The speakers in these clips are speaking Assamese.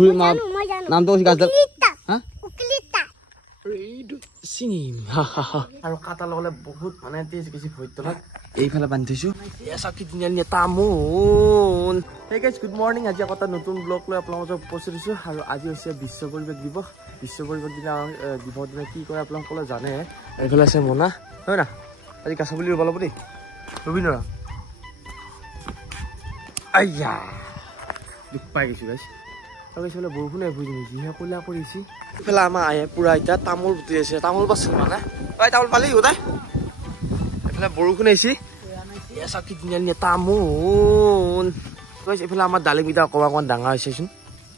খুৰী নামটো কৈছে গাছডাল হা চিঙিম আৰু কাটা লগালে বহুত মানে তেজ বেছি ভৰিত তলত এইফালে বান্ধি থৈছো কি ধুনীয়া তামোল। Hey guys good morning. আজি আকৌ এটা নতুন ব্লগ লৈ আপোনালোকৰ মাজত উপস্থিত হৈছোঁ আৰু আজি হৈছে বিশ্ব পৰিৱেশ দিৱস। বিশ্ব পৰিৱেশ দিৱস দিনা কি কৰে আপোনালোকে জানে। এইফালে আছে মোনা হয় না, আজি কাছ পুলি ৰুব ল'ব দেই, ৰুবি নৰা আইয়া দুখ পাই গৈছোঁ গাইজ। আৰু এইফালে বৰষুণে বুজি যিহে ক'লা কৰিছে। এইফালে আমাৰ আয়ে পুৰা এতিয়া তামোল বুটি আছে, তামোল পাছিল মানে তামোল পালি গোটাই। এইফালে বৰষুণ আহিছে কি ধুনীয়া তামোল। এইফালে আমাৰ ডালিমকেইটা অকণমান ডাঙৰ হৈছেচোন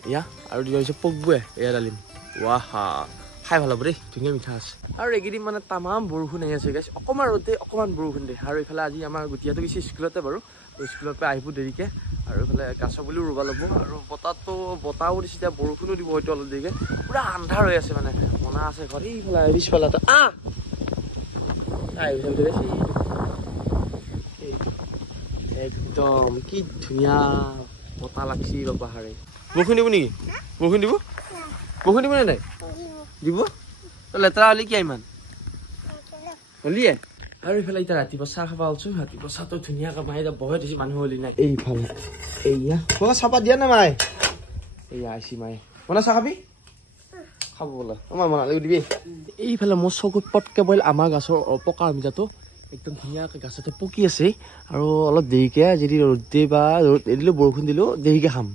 এয়া, আৰু দিয়া হৈছে পকবোৱে এয়া ডালিম। ৱাহা খাই ভাল হ'ব দেই, ধুনীয়া মিঠা আছে। আৰু এইকেইদিন মানে তামাম বৰষুণ আহি আছে গাইছ, অকণমান ৰ'দে অকণমান বৰষুণ দিয়ে। আৰু এইফালে আজি আমাৰ গুটিয়াটো গৈছে স্কুলতে বাৰু, স্কুলৰ পৰা আহিব দেৰিকৈ। আৰু এইফালে গাছ পুলিও ৰুব ল'ব। আৰু বতাহো দিছে, এতিয়া বৰষুণো দিব হয়তো অলপ দেৰিকৈ। পুৰা আন্ধাৰ হৈ আছে মানে, মনা আছে ঘৰ এইফালে পিছফালে একদম কি ধুনীয়া বতাহ লাগছি পাহাৰে। বৰষুণ দিব নেকি? বৰষুণ দিব? বৰষুণ দিব নে নাই? দিব। লেতেৰা হ'লে কি ইমান হলিয়ে। আৰু এইফালে এতিয়া ৰাতিপুৱা চাহ খাব আলছো, ৰাতিপুৱা চাহটো ধুনীয়াকৈ মায়ে এতিয়া বহে দিছে, মানুহ হলি নাই। এইফালে এইয়া চাহপাত দিয়া না মায়ে, এইয়া আহিছি মায়ে। মনা চাহ খাবি? খাব বোলে আমাৰ মনালে দিবি। এইফালে মোৰ চকুত পটকে বইল আমাৰ গাছৰ পকা অমিতাটো একদম ধুনীয়াকৈ গাছটো পকি আছে। আৰু অলপ দেৰিকৈ যদি ৰ'দ দিয়ে বা ৰ'দ দিলোঁ বৰষুণ দিলোঁ দেৰিকৈ খাম।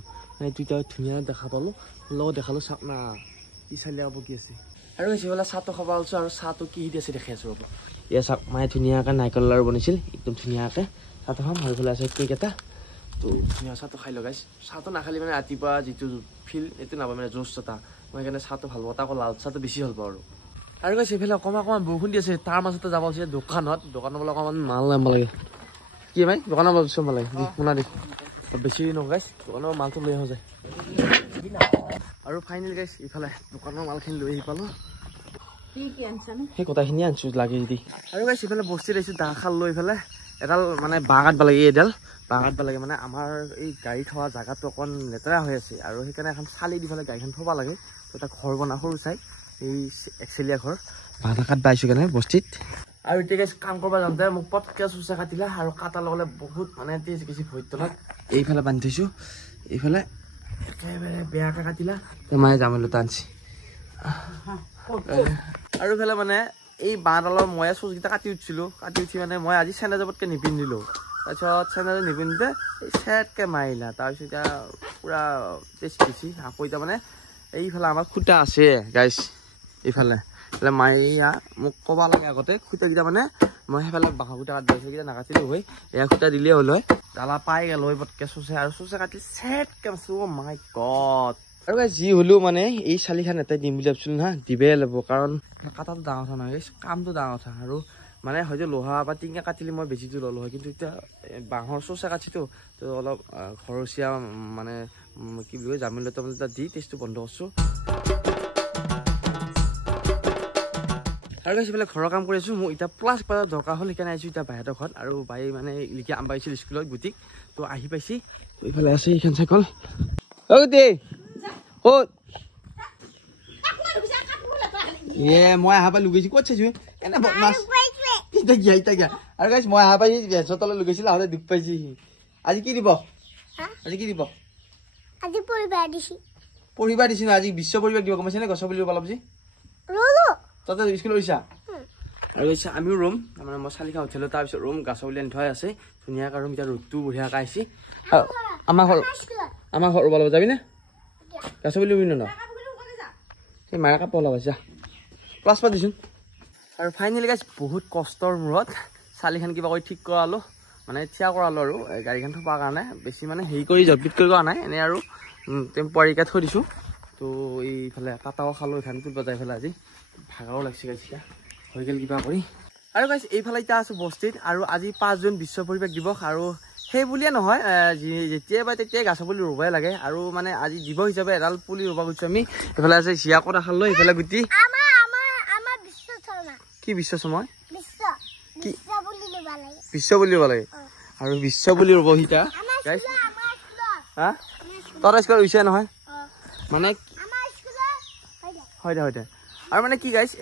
এইটো এতিয়া ধুনীয়া দেখা পালোঁ, লগত দেখালোঁ চাওক না কি চালিয়া পকি আছে। আৰু সেইফালে চাহটো খাব আলছোঁ, আৰু চাহটো কি দি আছে দেখি আছোঁ ৰ'ব। এয়া চাওক মায়ে ধুনীয়াকৈ নাৰিকল লাৰু বনাইছিল, একদম ধুনীয়াকৈ চাহটো খাম। আৰু এইফালে আছে কেক এটা, তো ধুনীয়া চাহটো খাই লগাইছে। চাহটো নাখালে মানে ৰাতিপুৱা যিটো ফিল এইটো নাপায় মানে জোচ এটা, মই সেইকাৰণে চাহটো ভাল পাওঁ, তাকো লাল চাহটো বেছি ভাল পাওঁ। আৰু গাইছ এইফালে অকণমান বৰষুণ দি আছে, তাৰ মাজতে যাব আছে দোকানত বোলে অকণমান মাল আনিব লাগে। কি ভাই দোকানৰ বস্তু আনিব লাগে শুনা দেই, বেছি নগাইছ দোকানৰ মালটো লৈ আহোঁ যায়। আৰু ফাইনেল গাইছ ইফালে দোকানৰ মালখিনি লৈ আহি পালোঁ, সেই কথাখিনি আনিছোঁ লাগে যদি। আৰু গাইছ ইফালে বস্তি আহিছোঁ দা খাল লৈ ইফালে এডাল মানে বাঁহ কাটব লাগে, এডাল বাঁহ কাটব লাগে। মানে আমাৰ এই গাড়ী থোৱা জেগাটো অকণ লেতেৰা হৈ আছে, আৰু সেইকাৰণে এখন চালি দি পেলাই গাড়ীখন থ'ব লাগে। তো এটা ঘৰ বনা সৰু চাই এই একচেলীয়া ঘৰ বাঁহ কাটব আহিছোঁ কাৰণে বস্তিত। আৰু এতিয়া গাইছ কাম কৰিব যাওঁতে মোক পটকৈ চুচা কাটিলে, আৰু কাটাৰ লগে বহুত মানে তেজ বেছি ভৰিত তলত এইফালে বান্ধি থৈছোঁ। এইফালে একেবাৰে বেয়াকৈ কাটিলা, মায়ে জামেলো টানছি। আৰু এইফালে মানে এই বাঁহডালৰ ময়ে চুচকেইটা কাটি উঠিছিলোঁ, কাটি উঠি মানে মই আজি চেণ্ডেল জবতকৈ নিপিন্ধিলোঁ। তাৰপিছত চেণ্ডেল নিপিন্ধোতে এই চেটকৈ মাৰিলা, তাৰপিছত এতিয়া পূৰা তেজ বেছি। আকৌ এতিয়া মানে এইফালে আমাৰ খুটা আছে গাইছ, এইফালে মাৰিয়া মোক ক'ব লাগে আগতে খুটাকেইটা মানে মই সেইফালে বাঁহৰ খুটা কাটি দিছোঁ, সেইকেইটা নাকাটিলোঁ হয়, এয়া খুটা দিলেই হ'ল হয়। জ্বালা পাই গ'ল হয় পটকৈ চুচে, আৰু চুচে কাটি চেটকৈ মাৰিছোঁ। অ' মাই গড। আৰু যি হ'লেও মানে এই চালিখন এটাই দিম বুলি ভাবিছিলোঁ না, দিবই লাগিব, কাৰণ কাটাটো ডাঙৰ কথা নহয়, কামটো ডাঙৰ কথা। আৰু মানে হয়তো লোহা বা টিঙা কাটিলে মই বেছিটো ল'লোঁ হয়, কিন্তু এতিয়া বাঁহৰ চুচে কাটিছোঁ তো অলপ খৰচীয়া মানে কি বুলি কয় জামিনটো মানে দি টেষ্টটো বন্ধ কৰিছোঁ। আৰু গাইছ এইফালে ঘৰৰ কাম কৰি আছোঁ, মোক এতিয়া প্লাছ পাতৰ দৰকাৰ হ'ল, সেইকাৰণে আহিছোঁ এতিয়া বাহিৰৰ ঘৰত। আৰু বাই মানে লিখি আম পাইছিল স্কুলত বুটিক, তো আহি পাইছি। তো এইফালে আছে এইখন চাইকেল। অ' দেই ক'ত মই আহা পাই লুকাইছোঁ, ক'ত চাইছোঁ এনে বদমাছ ইতা। আৰু গাইছ মই আহা পাই ভেঁচৰ তলত লুকাইছিল, আহোঁতে দুখ পাইছি। আজি কি দিব? আজি কি দিব? আজি পঢ়িবা দিছি ন, আজি বিশ্ব পৰিৱেশ দিব, গম পাইছে নে? গছৰ পুলি ৰুব লাগছি তাতে স্কুলত লৈছা। আৰু গৈছে আমিও ৰুম, তাৰমানে মই চালিখা উঠিলোঁ, তাৰপিছত ৰুম গাছ পুলি আনি থোৱাই আছে ধুনীয়াকৈ ৰুম। এতিয়া ৰ'দটো বঢ়িয়াকৈ আহিছে। আমাৰ ঘৰ ৰুব লাগিব, যাবি নে? গাছ পুলি ৰুবি ন? সেই মায়ে কাপোৰ লগাইছা প্লাছ পাত দিছোঁ। আৰু ফাইনেলি গাইছ বহুত কষ্টৰ মূৰত চালিখন কিবা কৰি ঠিক কৰালোঁ, মানে থিয়া কৰালোঁ। আৰু গাড়ীখন থকাৰ কাৰণে বেছি মানে হেৰি কৰি জপিত কৰি কৰা নাই, এনেই আৰু টেম্পোৱাৰীকৈ থৈ দিছোঁ। তো এইফালে কাটাও খালোঁ, এইখান তুলিব যাই পেলাই আজি ভাগাও লাগিছে গাইছ, এতিয়া হৈ গ'ল কিবা কৰি। আৰু গাইছ এইফালে এতিয়া আছোঁ বস্তিত, আৰু আজি 5 জুন বিশ্ব পৰিৱেশ দিৱস। আৰু সেই বুলিয়ে নহয়, যেতিয়াই বা তেতিয়াই গাছ পুলি ৰুবই লাগে। আৰু মানে আজি জীৱ হিচাপে এডাল পুলি ৰুব গৈছোঁ আমি। এইফালে আছে জীয়াকত খাল লৈ, এইফালে গুটি কি বিশ্ব সময় কি বিশ্ব বুলি ৰুব লাগে। আৰু বিশ্ব বুলি ৰুব সিতা গাইছ। হা তই স্কুলত ৰুইছে নহয়, মানে হয় দে আৰু মানে কি গাইছ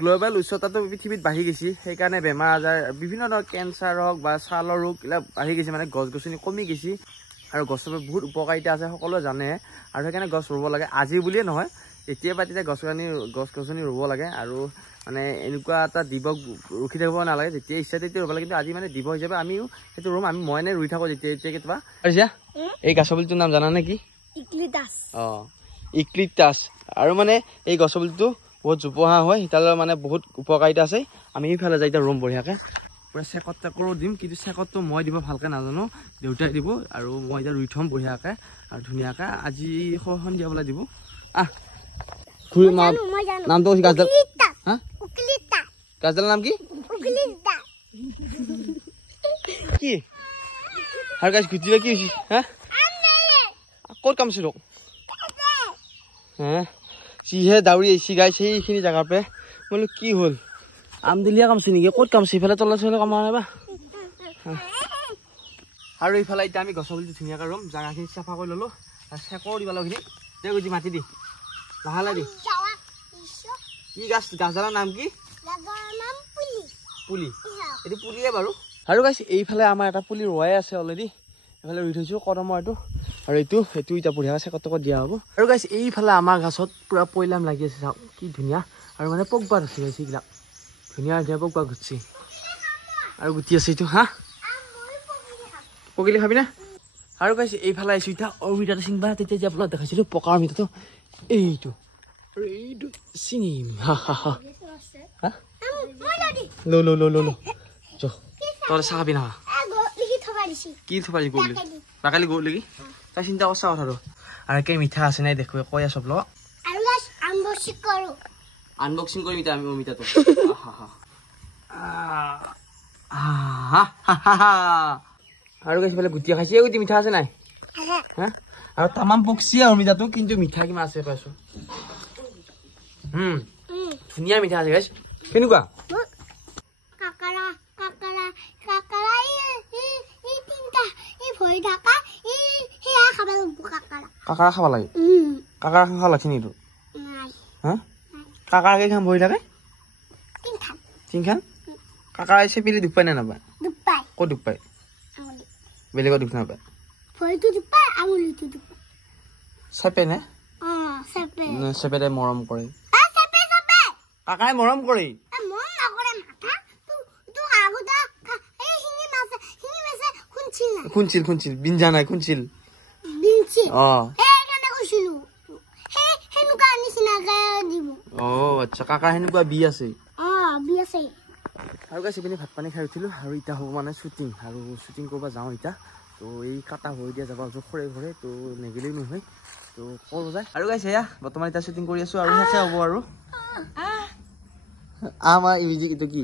গ্লোবেল উষ্ণতাটো পৃথিৱীত বাঢ়ি গৈছে সেইকাৰণে বেমাৰ আজাৰ বিভিন্ন ধৰণৰ কেঞ্চাৰ হওক বা ছালৰ ৰোগ এইবিলাক বাঢ়ি গৈছে মানে গছ গছনি কমি গৈছে আৰু গছৰ বহুত উপকাৰিতা আছে সকলোৱে জানে আৰু সেইকাৰণে গছ ৰুব লাগে আজি বুলিয়ে নহয় এতিয়া বা তেতিয়া গছ গছনি ৰুব লাগে আৰু মানে এনেকুৱা এটা দিৱস ৰখি থাকিব নালাগে যেতিয়া ইচ্ছা তেতিয়া ৰুব লাগে কিন্তু আজি মানে দিৱস হিচাপে আমিও সেইটো ৰুম আমি মই ৰুই থাকোঁ যেতিয়া কেতিয়াবা এই গছ পুলিটোৰ নাম জানা নে কি ইক্লিটাছ আৰু মানে এই গছ পুলিটো বহুত জোপোহা হয় সিডালৰ মানে বহুত উপকাৰিতা আছে আমি এইফালে যাই এতিয়া ৰুম বঢ়িয়াকৈ পুৰা চেকত টেকৰো দিম কিন্তু চেকতটো মই দিব ভালকৈ নাজানো দেউতাই দিব আৰু মই এতিয়া ৰুই থ'ম বঢ়িয়াকৈ আৰু ধুনীয়াকৈ আজি সন্ধিয়া পেলাই দিব নামটো কৈছে গাছডাল গাছডালৰ নাম কি কি আৰু গাছ গুটিবা কি হৈছে হা ক'ত কামছিল হা যিহে দাউৰি আহিছে গাইছ সেইখিনি জেগাৰ পৰা বোলো কি হ'ল আমদিলিয়া কামছে নেকি ক'ত কামছে ইফালে তলা চলা কামা নাইবা আৰু ইফালে এতিয়া আমি গছৰ পুলিটো ধুনীয়াকৈ ৰুম জেগাখিনি চাফা কৰি ল'লোঁ আৰু চেকৰো দিব লগখিনি দে গুজি মাতি দি লাহে লাহে দি কি গাছডালৰ নাম কি পুলি এইটো পুলিয়ে বাৰু আৰু গাইছ এইফালে আমাৰ এটা পুলি ৰোৱাই আছে অলৰেডি এইফালে ৰুই থৈছোঁ কদমৰ এইটো আৰু এইটো এতিয়া বঢ়িয়াকৈ চেকত টেকত দিয়া হ'ব আৰু গাইছ এইফালে আমাৰ গছত পূৰা পইলাম লাগি আছে চাওক কি ধুনীয়া আৰু মানে পকবাত আছে গাইছ এইবিলাক ধুনীয়া ধুনীয়া পকবা গুচি আৰু গুটি আছে এইটো হা পকিলে খাবি না আৰু গাইছ এইফালে আহিছোঁ এতিয়া অমিতাটো চিঙবা তেতিয়া যে আপোনাক দেখাইছিলোঁ পকা অমিতাটো এইটো আৰু এইটো চিঙিম হা হা হা হা ল তই চাহ খাবি না কি থবা দি গ'লি বাকালি গ'ল নেকি তাই চিন্তা কৰছা কথাটো আৰু একে মিঠা আছে নাই দেখো কৈ আছ বোলো আনবক্সিং কৰিম এতিয়া আমি অমিতাটো আৰু সিফালে গুটি খাইছে গুটি মিঠা আছে নাই হা আৰু তামাম পকছি অমিতাটো কিন্তু মিঠা কিমান আছে পাইছো ধুনীয়া মিঠা আছে গাইছ কেনেকুৱা কাকাৰা খাব লাগে কাকাৰা খাব লাগছে নেকি হা কাকাৰাকে খাম বহি থাকে তিনখান কাকাৰা চেপিলে দুখ পায় নে নাপায় ক'ত দুখ পায় বেলেগত দুখ নাপায় চেপে নে চেপেৰে মৰম কৰে কাকাই মৰম কৰে খুনছিল বিঞ্জা নাই খুনছিল আচ্ছা কাকা সেনেকুৱা বি আছে আৰু গাইছ ইপিনে ভাত পানী খাই উঠিলোঁ আৰু এতিয়া হ'ব মানে শ্বুটিং আৰু শ্বুটিং কৰিব যাওঁ এতিয়া তো এই কাটা হৈ দিয়া যাব ঘৰে ঘৰে তো নেগেলেও নহয় তো ক'ব যায় আৰু গাইছ এয়া বৰ্তমান এতিয়া শ্বুটিং কৰি আছোঁ আৰু শেষে হ'ব আৰু আমাৰ মিউজিক এইটো কি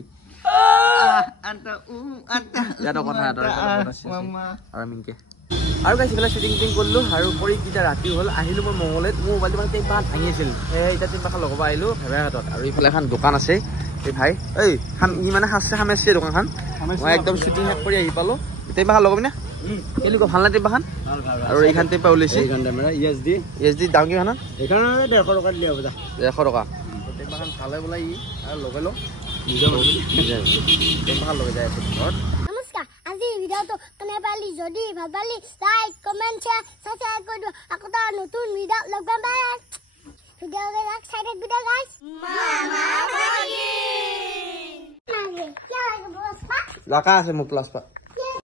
আৰু গাইছ এইফালে শ্বুটিং কৰিলোঁ আৰু কৰি এতিয়া ৰাতি হ'ল আহিলোঁ মই মঙলত মোৰ মোবাইলটো মানে টেম্পাৰ ভাঙি আছিল এতিয়া টেম্পাৰখন লগাব আহিলোঁ ভেবাঘাটত আৰু এইফালে এখন দোকান আছে এই ভাই ঐ ই মানে সামৰিছে দোকানখন মই একদম শ্বুটিং শেষ কৰি আহি পালোঁ টেম্পাৰখন লগাবি না কেনেকুৱা ভাল নাই টেম্পাৰখন আৰু এইখন টেম্পাৰ ওলাইছে ESD দাম কিমান এইখনৰ 150 টকা দিলে হ'ব 150 টকা টেম্পাৰখন ভালে বোলে ই আৰু লগাই লওঁ টেম্পাৰখন লগাই যায় আছে ঘৰত আজি ভিডিওটো কেনে পালি যদি ভাল পালি লাইক কমেন্ট শেয়াৰ সাবস্ক্ৰাইব কৰি দিও আকৌ এটা নতুন ভিডিও লগ পাম বাই video like side video guys মামা বাগি কি লাগে বস পা লাকা আছে মোক প্লাস পা